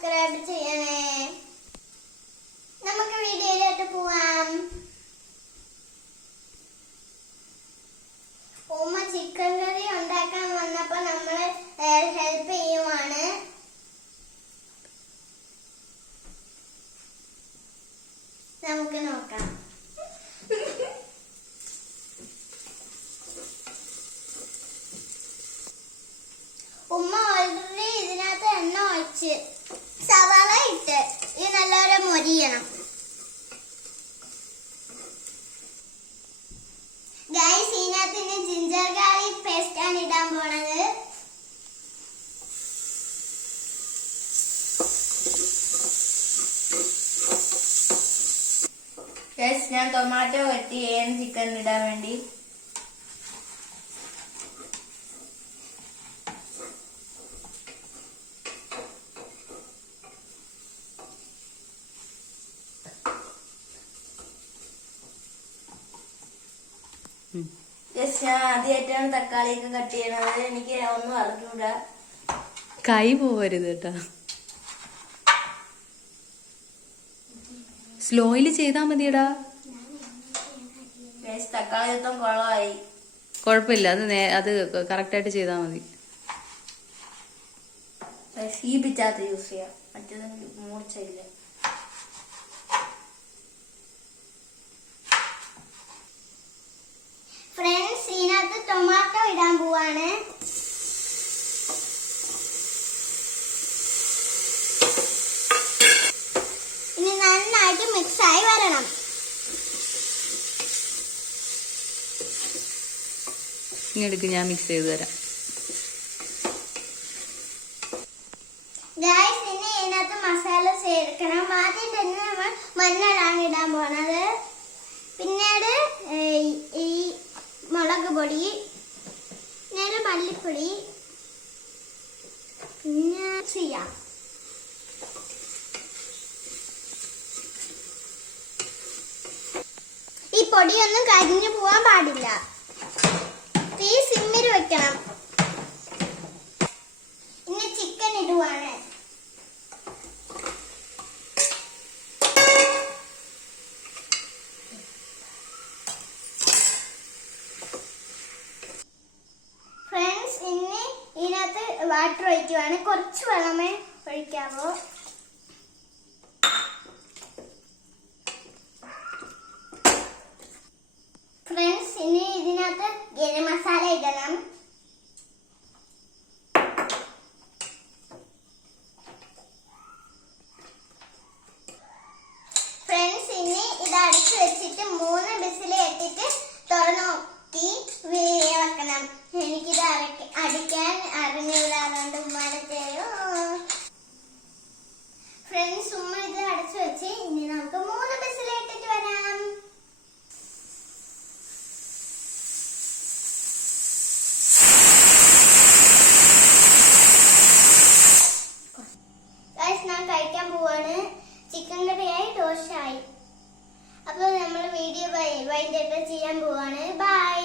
Subscribe ചെയ്യാൻ സവാള ഇട്ട് ഇത് നല്ലപോലെ മൊരിയണം. ഗൈസ് ഇതിനകത്തിന് ജിഞ്ചർ ഗാർലിക് പേസ്റ്റ് ആണ് ഇടാൻ പോണത്. ഗൈസ് ഞാൻ ടൊമാറ്റോ വെട്ടി ഏൻ ചിക്കൻ ഇടാൻ വേണ്ടി. ഗൈസ് ഞാൻ ആദ്യമായിട്ടാണ് തക്കാളിയൊക്കെ കട്ട് ചെയ്യണത്. എനിക്ക് ഒന്നും അറിഞ്ഞൂടാ കൈ പോവരുത് കേട്ടാ സ്ലോയിൽ ചെയ്താ മതിയടാ. തക്കാളി മൊത്തം കുളമായി. കുഴപ്പമില്ല. അത് അത് കറക്റ്റായിട്ട് ചെയ്താ മതി. ഗൈസ് ഈ പിച്ചാത്ത യൂസ് ചെയ്യാം. മറ്റേത് മൂർച്ചയില്ല ഫ്രണ്ട്സ് ഇതിനകത്ത് ടൊമാറ്റോ ഇടാൻ പോവാണ്. ഇനി നന്നായിട്ട് മിക്സ് ആയി വരണം. ഞാൻ മിക്സ് ചെയ്ത് തരാം. ഗായ്സ് ഇനി ഇതിനകത്ത് മസാല ചേർക്കണം. ആദ്യം തന്നെ നമ്മൾ മഞ്ഞളാണ് ഇടാൻ പോണത്. പിന്നീട് ഈ മുളക് പൊടി മല്ലിപ്പൊടി. പിന്നെ ചെയ്യാം ഈ പൊടിയൊന്നും കരിഞ്ഞു പോവാൻ പാടില്ല തീ സിമ്മിൽ വെക്കണം ഇനി ചിക്കൻ ഇടുവാണ് ഫ്രണ്ട്സ് ഇനി ഇതിനകത്ത് വാട്ടർ ഒഴിക്കുവാണ്. കുറച്ച് വെള്ളമേ ഒഴിക്കാവോ. ഫ്രണ്ട്സ് ഇനി ഇതിനകത്ത് ഗരം മസാല ഇടണം. ഫ്രണ്ട്സ് ഇനി ഇത് അടച്ചു വെച്ചിട്ട് മൂന്ന് ബിസിൽ തുറന്നു നോക്കി. വീഴ വെക്കണം. എനിക്കിത് അടിക്കാൻ അറിഞ്ഞില്ല അതുകൊണ്ട് ഉമ്മാടെ തരൂ ഫ്രണ്ട്സ് ഉമ്മ ഇത് അടച്ചു വെച്ച് ഇനി നമുക്ക് മൂന്ന് ബിസിൽ ഇട്ടിട്ട് വരാം ഗൈസ് ഞാൻ കഴിക്കാൻ പോവാണ് ചിക്കൻ കറിയായി ദോശയായി അപ്പോൾ നമ്മൾ വീഡിയോ വൈൻഡപ്പ് ചെയ്യാൻ പോവാണ് ബൈ